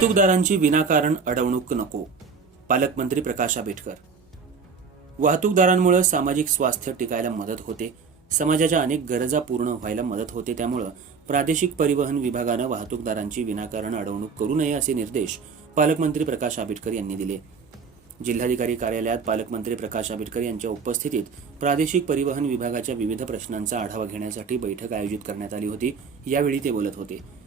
वाहतूकदारांची विनाकारण अडवणूक नको पालकमंत्री प्रकाश आंबेडकर. वाहतूकदारांमुळे सामाजिक स्वास्थ्य टिकायला मदत होते समाजाच्या अनेक गरजा पूर्ण व्हायला मदत होते त्यामुळं प्रादेशिक परिवहन विभागानं वाहतूकदारांची विनाकारण अडवणूक करू नये असे निर्देश पालकमंत्री प्रकाश आंबेडकर यांनी दिले. जिल्हाधिकारी कार्यालयात पालकमंत्री प्रकाश आंबेडकर यांच्या उपस्थितीत प्रादेशिक परिवहन विभागाच्या विविध प्रश्नांचा आढावा घेण्यासाठी बैठक आयोजित करण्यात आली होती यावेळी ते बोलत होते.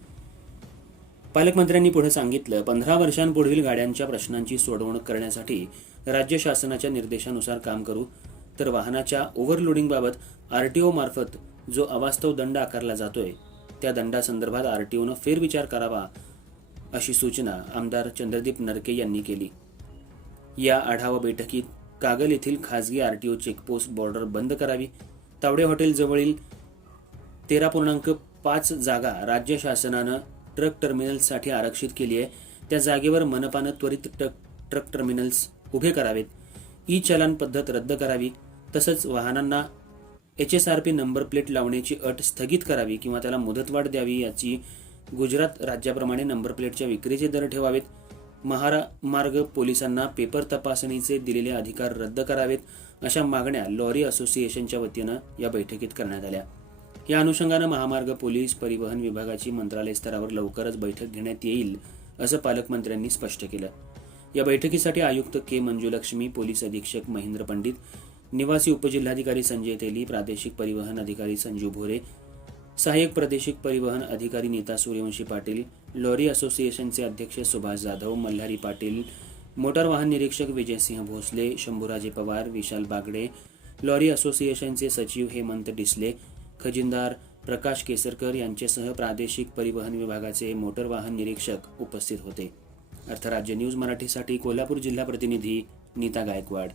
पालकमंत्र्यांनी पुढे सांगितलं पंधरा वर्षांपुढील गाड्यांच्या प्रश्नांची सोडवणूक करण्यासाठी राज्य शासनाच्या निर्देशानुसार काम करू तर वाहनाच्या ओव्हरलोडिंगबाबत आरटीओ मार्फत जो अवास्तव दंड आकारला जातोय त्या दंडासंदर्भात आरटीओनं फेरविचार करावा अशी सूचना आमदार चंद्रदीप नरके यांनी केली. या आढावा बैठकीत कागल येथील खासगी आरटीओ चेकपोस्ट बॉर्डर बंद करावी तावडे हॉटेलजवळील तेरा पूर्णांक पाच जागा राज्य शासनानं ट्रक टर्मिनल्ससाठी आरक्षित केली आहे. त्या जागेवर मनपानं त्वरित ट्रक ट्रक टर्मिनल्स उभे करावेत. ई चलान पद्धत रद्द करावी तसंच वाहनांना H S R P number plate लावण्याची अट स्थगित करावी किंवा त्याला मुदतवाढ द्यावी याची गुजरात राज्याप्रमाणे नंबर प्लेटच्या विक्रीचे दर ठेवावेत. महामार्ग पोलिसांना पेपर तपासणीचे दिलेले अधिकार रद्द करावेत अशा मागण्या लॉरी असोसिएशनच्या वतीनं या बैठकीत करण्यात आल्या. या अनुषंगानं महामार्ग पोलीस परिवहन विभागाची मंत्रालय स्तरावर लवकरच बैठक घेण्यात येईल असं पालकमंत्र्यांनी स्पष्ट केलं. या बैठकीसाठी आयुक्त के. मंजुलक्ष्मी पोलीस अधीक्षक महेंद्र पंडित निवासी उपजिल्हाधिकारी संजय तेली प्रादेशिक परिवहन अधिकारी संजू भोरे सहाय्यक प्रादेशिक परिवहन अधिकारी नीता सूर्यवंशी पाटील लॉरी असोसिएशनचे अध्यक्ष सुभाष जाधव मल्हारी पाटील मोटार वाहन निरीक्षक विजयसिंह भोसले शंभूराजे पवार विशाल बागडे लॉरी असोसिएशनचे सचिव हेमंत डिसले खजिनदार प्रकाश केसरकर यांच्यासह प्रादेशिक परिवहन विभागाचे मोटर वाहन निरीक्षक उपस्थित होते. अर्थराज्य न्यूज मराठीसाठी कोल्हापूर जिल्हा प्रतिनिधी नीता गायकवाड.